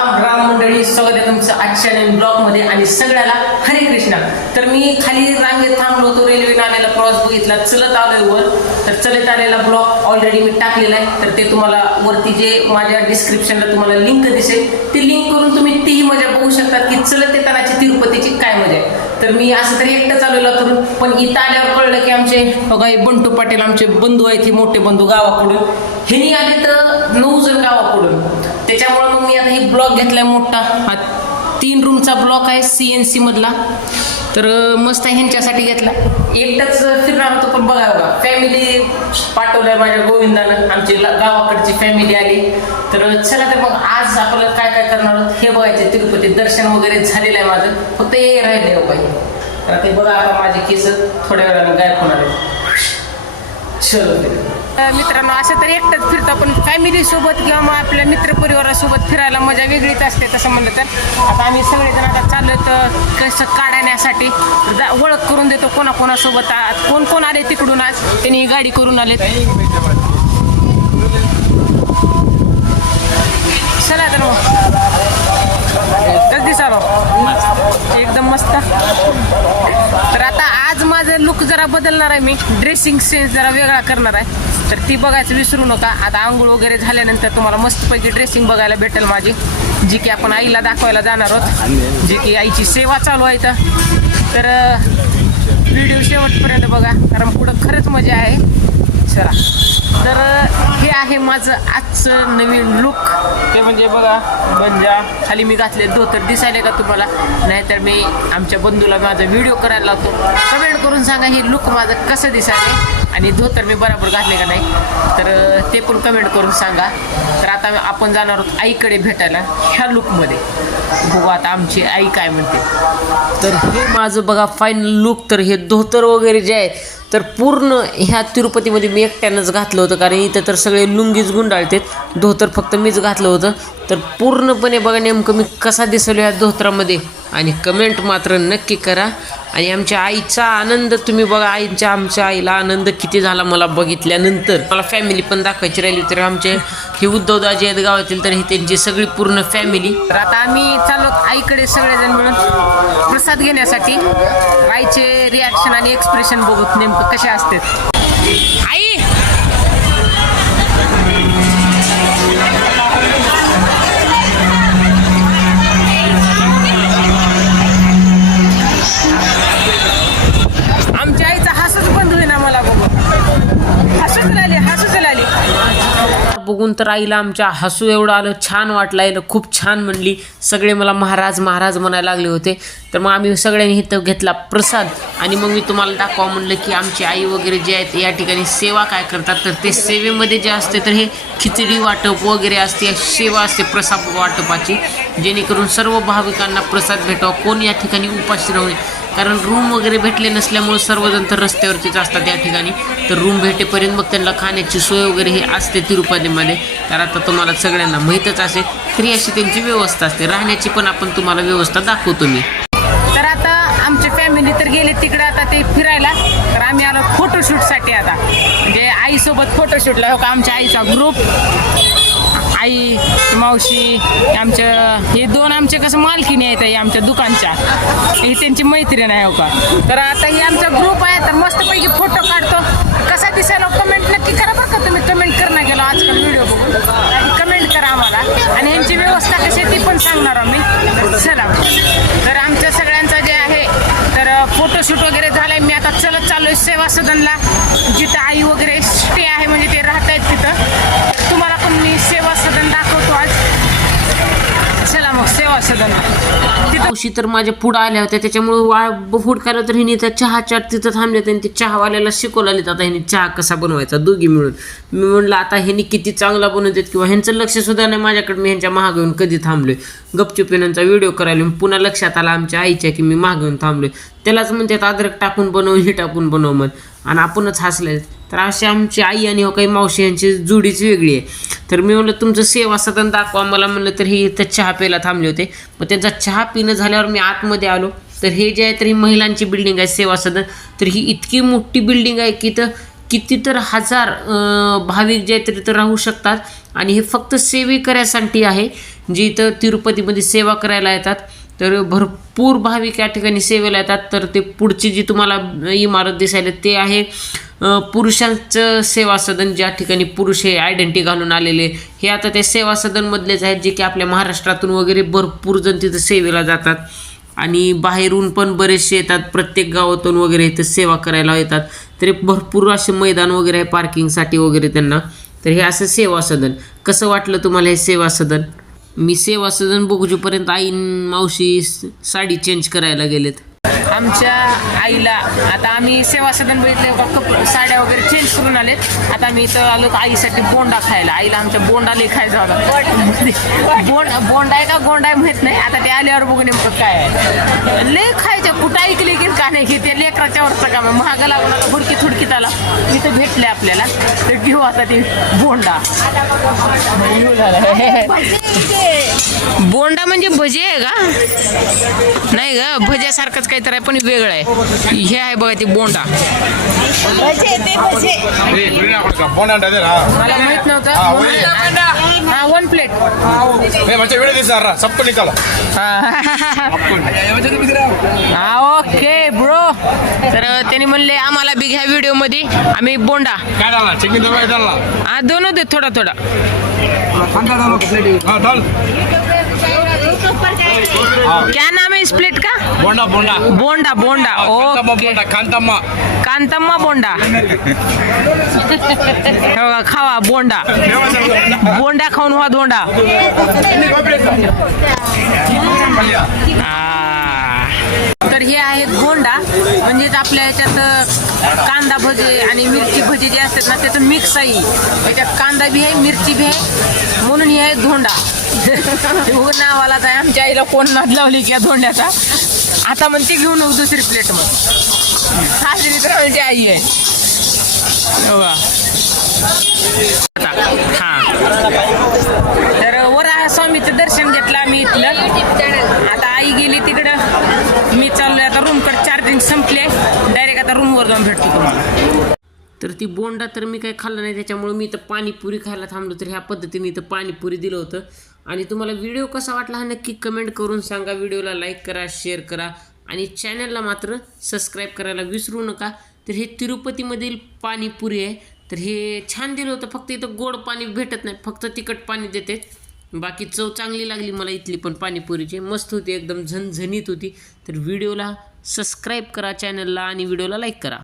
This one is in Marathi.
मंडळी स्वागत आहे तुमचं आजच्या नवीन ब्लॉगमध्ये आणि सगळ्याला हरे कृष्णा. तर मी खाली रांगेत थांबलो होतो रेल्वेने आलेला प्रवास बघितला चलत आलोय वर. तर चलत आलेला ब्लॉक ऑलरेडी मी टाकलेला आहे. तर ते तुम्हाला वरती जे माझ्या डिस्क्रिप्शनला तुम्हाला लिंक दिसेल ती लिंक करून तुम्ही तीही मजा बघू शकता की चलत येतानाची तिरुपतीची काय मजा आहे. तर मी असं तरी एकटं चालवलं तर पण इथं आल्यावर कळलं की आमचे बघा बंटू पाटील आमचे बंधू आहेत हे मोठे बंधू गावाकडून. हे आले तर नऊ जण गावाकडून. त्याच्यामुळं मग मी आता हे ब्लॉक घेतलाय मोठा. हा तीन रूमचा ब्लॉक आहे सी एन सी मधला. तर मस्त आहे ह्यांच्यासाठी घेतला. एकटाच फिरणार होतो पण बघा बघा फॅमिली पाठवलंय माझ्या गोविंदानं. आमची गावाकडची फॅमिली आली. तर चला तर मग आज आपल्याला काय काय करणार आहोत हे बघायचं. तिरुपती दर्शन वगैरे झालेलं आहे माझं. फक्त हे राहिले हो बाई. तर ते बघा आता माझे केस थोड्या वेळाने गायब होणार आहेत. चलो मित्रांनो असं तर एकटंच फिरतो पण फॅमिली सोबत किंवा मग आपल्या मित्रपरिवारासोबत फिरायला मजा वेगळीच असते तसं म्हणलं तर. आता आम्ही सगळेजण आता चाललो तर कसं काढण्यासाठी. ओळख करून देतो कोणाकोणासोबत. कोण कोण आले तिकडून आज? त्यांनी गाडी करून आले चला तर मग. कसं दिसालो एकदम मस्त. तर आता आज माझं लुक जरा बदलणार आहे मी. ड्रेसिंग सेन्स जरा वेगळा करणार आहे. तर ती बघायचं विसरू नका. आता आंघोळ वगैरे झाल्यानंतर तुम्हाला मस्तपैकी ड्रेसिंग बघायला भेटेल माझी जी की आपण आईला दाखवायला जाणार आहोत. जी की आईची सेवा चालू आहे तर व्हिडिओ शेवटपर्यंत बघा कारण पुढं खरंच मजा आहे. चला. तर हे आहे माझं आजचं नवीन लुक ते म्हणजे बघा गंजा खाली मी घातले धोतर. दिसायले का तुम्हाला? नाहीतर मी आमच्या बंधूला माझा व्हिडिओ करायला लावतो. कमेंट करून सांगा हे लुक माझं कसं दिसायले. आणि धोतर मी बरोबर घातले का नाही तर ते पण कमेंट करून सांगा. तर आता आपण जाणार आहोत आईकडे भेटायला ह्या लुकमध्ये बघू आता आमची आई काय म्हणते. तर हे माझं बघा फायनल लुक तर हे धोतर वगैरे जे आहे तर पूर्ण ह्या तिरुपतीमध्ये मी एकट्यानंच घातलं होतं कारण इथं तर सगळे लुंगीच गुंडाळतेत. धोतर फक्त मीच घातलं होतं. तर पूर्णपणे बघा नेमकं मी कसा दिसलो या धोतरामध्ये. आणि कमेंट मात्र नक्की करा. आणि आमच्या आईचा आनंद तुम्ही बघा आईच्या आमच्या आईला आनंद किती झाला मला बघितल्यानंतर. मला फॅमिली पण दाखवायची राहिली तर आमचे हे उद्धवदाजी आहेत गावातील तर हे त्यांची सगळी पूर्ण फॅमिली तर आता आम्ही चाललो आईकडे सगळेजण मिळून प्रसाद घेण्यासाठी. आईचे रिॲक्शन आणि एक्सप्रेशन बघू नेमकं कसे असतात बघून तर आईला आमच्या. हसू एवढं आलं छान वाटलं आईला खूप छान म्हणली. सगळे मला महाराज महाराज म्हणायला लागले होते. तर मग आम्ही सगळ्यांनी इथं घेतला प्रसाद. आणि मग मी तुम्हाला दाखवा म्हणलं की आमची आई वगैरे जे आहेत या ठिकाणी सेवा काय करतात? तर ते सेवेमध्ये जे असते तर हे खिचडी वाटप वगैरे असते. सेवा असते प्रसाद वाटपाची. जेणेकरून सर्व भाविकांना प्रसाद भेटावा. कोण या ठिकाणी उपाशी राहू नये? कारण रूम वगैरे भेटले नसल्यामुळे सर्वजण तर रस्त्यावरतीच असतात या ठिकाणी. तर रूम भेटेपर्यंत मग त्यांना खाण्याची सोय वगैरे ही असते तिरुपतीमध्ये. तर आता तुम्हाला सगळ्यांना माहीतच असेल तरी अशी त्यांची व्यवस्था असते. राहण्याची पण आपण तुम्हाला व्यवस्था दाखवतो मी. तर आता आमची फॅमिली तर गेले तिकडे आता ते फिरायला. तर आम्ही आलो फोटोशूटसाठी आता. म्हणजे आईसोबत फोटोशूटला हो का? आमच्या आईचा ग्रुप आई मावशी आमच्या हे दोन आमच्या कसं मालकीने आहेत आई आमच्या दुकानच्या. ही त्यांची मैत्रीण आहे हो का? तर आता ही आमचा ग्रुप आहे तर मस्तपैकी फोटो काढतो. कसा दिसायला कमेंट हो नक्की करा बरं का तुम्ही. कमेंट करणं गेलो आजकाल व्हिडिओ बघून. कमेंट करा आम्हाला. आणि यांची व्यवस्था कशी आहे ती पण सांगणार आम्ही. चला. तर आमच्या सगळ्यांचा जे आहे तर फोटोशूट वगैरे झालंय. मी आता चलत चाललोय सेवा सदनला जिथं आई वगैरे स्टे आहे म्हणजे ते राहत आहेत तिथं. तुम्हाला पण मी सेवा सदन दाखवतो आज. चला मग सेवा सदन. तिथं तर माझ्या पुढं आल्या होत्या त्याच्यामुळे वाळ फूट खायला तर हिने त्या चहाच्या तिथं थांबले आणि ते चहावाल्याला शिकवला आता हिने चहा कसा बनवायचा दोघी मिळून. मी म्हणलं आता ह्यांनी किती चांगला बनवतात किंवा ह्यांचं लक्ष सुद्धा नाही माझ्याकडे मी ह्यांच्या महाग येऊन कधी थांबलोय. गपचूप यांचा व्हिडिओ करायला मी पुन्हा लक्षात आला आमच्या आईच्या की मी महाग येऊन थांबलोय. त्यालाच म्हणतात अद्रक टाकून बनव हे टाकून बनव मग आणि आपणच हसले तर अशी आमची आई आणि हो काही मावशी यांची जोडीच वेगळी आहे. तर मी म्हणलं तुमचं सेवा सदन दाखवा. मला म्हणलं तर हे इथं चहा प्यायला थांबले होते. मग त्यांचा चहा पिणं झाल्यावर मी आतमध्ये आलो. तर हे जे आहे तर ही महिलांची बिल्डिंग आहे सेवा सदन. तर ही इतकी मोठी बिल्डिंग आहे की तर किती तर हजार भाविक जे आहेत ते तिथं राहू शकतात. आणि हे फक्त सेवेकऱ्यासाठी आहे जी इथं तिरुपतीमध्ये सेवा करायला येतात. तर भरपूर भाविक या ठिकाणी सेवेला येतात. तर ते पुढची जी तुम्हाला इमारत दिसायला ते आहे. पुरुषांचं सेवा सदन ज्या ठिकाणी पुरुष हे आयडेंटी घालून आलेले. हे आता ते सेवा सदनमधलेच आहेत जे की आपल्या महाराष्ट्रातून वगैरे भरपूर जण तिथं सेवेला जातात. आणि बाहेरून पण बरेचसे येतात. प्रत्येक गावातून वगैरे इथं सेवा करायला येतात. तरी भरपूर असे मैदान वगैरे आहे पार्किंगसाठी वगैरे त्यांना. तर हे असं सेवा सदन. कसं वाटलं तुम्हाला हे सेवा सदन? मी सेवा सदन बघूपर्यंत आई मावशी साडी चेंज करायला गेलेत. आमच्या आईला. आता आम्ही सेवा सदन बघितले का कप साड्या वगैरे चेंज करून आलेत. आता मी इथं आलो का आईसाठी बोंडा खायला. आईला आमच्या बोंडा खायचा होता. बोंड बोंडा आहे का गोंडा आहे माहीत नाही. आता ते आल्यावर बघू नेमकं काय आहे. लय खायचं कुठं ऐकले की का नाही. की ते लेकराच्या वरचं काम आहे. महाग लागून आता हुडकी थुडकीत आला इथं भेटले आपल्याला. तर घेऊ आता ते बोंडा. बोंडा म्हणजे भजी आहे का? नाही ग भज्यासारखंच काहीतरी पण वेगळं आहे. हे आहे बघा ते बोंडा. मला माहीत नव्हतं. वन प्लेट सबको निकाला. हा. ओके ब्रो तर त्यांनी म्हणले आम्हाला बी घ्या व्हिडिओमध्ये आम्ही बोंडा. काय डाला चिकन दबाई डाला हा दोन होते थोडा थोडा. हा क्या नाम है इस प्लेट का बोंडा बोंडा बोंडा बोंडा ओके कांतम्मा कांतम्मा बोंडा खावा बोंडा बोंडा खाऊन हुआ धोंडा तर हे आहेत गोंडा म्हणजेच आपल्या ह्याच्यात कांदा भजे आणि मिरची भजी जे असतात ना त्याचं मिक्स आहे. त्याच्यात कांदा बी आहे मिरची बी आहे. म्हणून हे आहे धोंडा. हो नावालाच आहे. आमच्या आईला कोण नाद लावली की या धोंड्याचा? आता म्हणते घेऊन येऊ दुसरी प्लेट मग. सासरी तर आमची आई आहे. हो हा. तर वरा स्वामीचं दर्शन घेतलं आम्ही इथलं. आता आई गेली ती मी चाललोय आता रूमकडे चार्जिंग संपले. डायरेक्ट आता रूमवर जाऊन भेटतो तुम्हाला. तर ती बोंडा तर मी काही खाल्लं नाही त्याच्यामुळे मी इथं पाणीपुरी खायला थांबलो तर ह्या पद्धतीने इथं पाणीपुरी दिलं होतं. आणि तुम्हाला व्हिडिओ कसा वाटला हा नक्की कमेंट करून सांगा. व्हिडिओला लाईक करा शेअर करा. आणि चॅनलला मात्र सबस्क्राईब करायला विसरू नका. तर हे तिरुपतीमधील पाणीपुरी आहे. तर हे छान दिलं होतं. फक्त इथं गोड पाणी भेटत नाही. फक्त तिखट पाणी देते. बाकी चव चांगली लागली मला इथली पण पाणीपुरीची. मस्त होती एकदम झणझणीत होती. तर व्हिडिओला सबस्क्राईब करा चॅनलला आणि व्हिडिओला लाईक करा.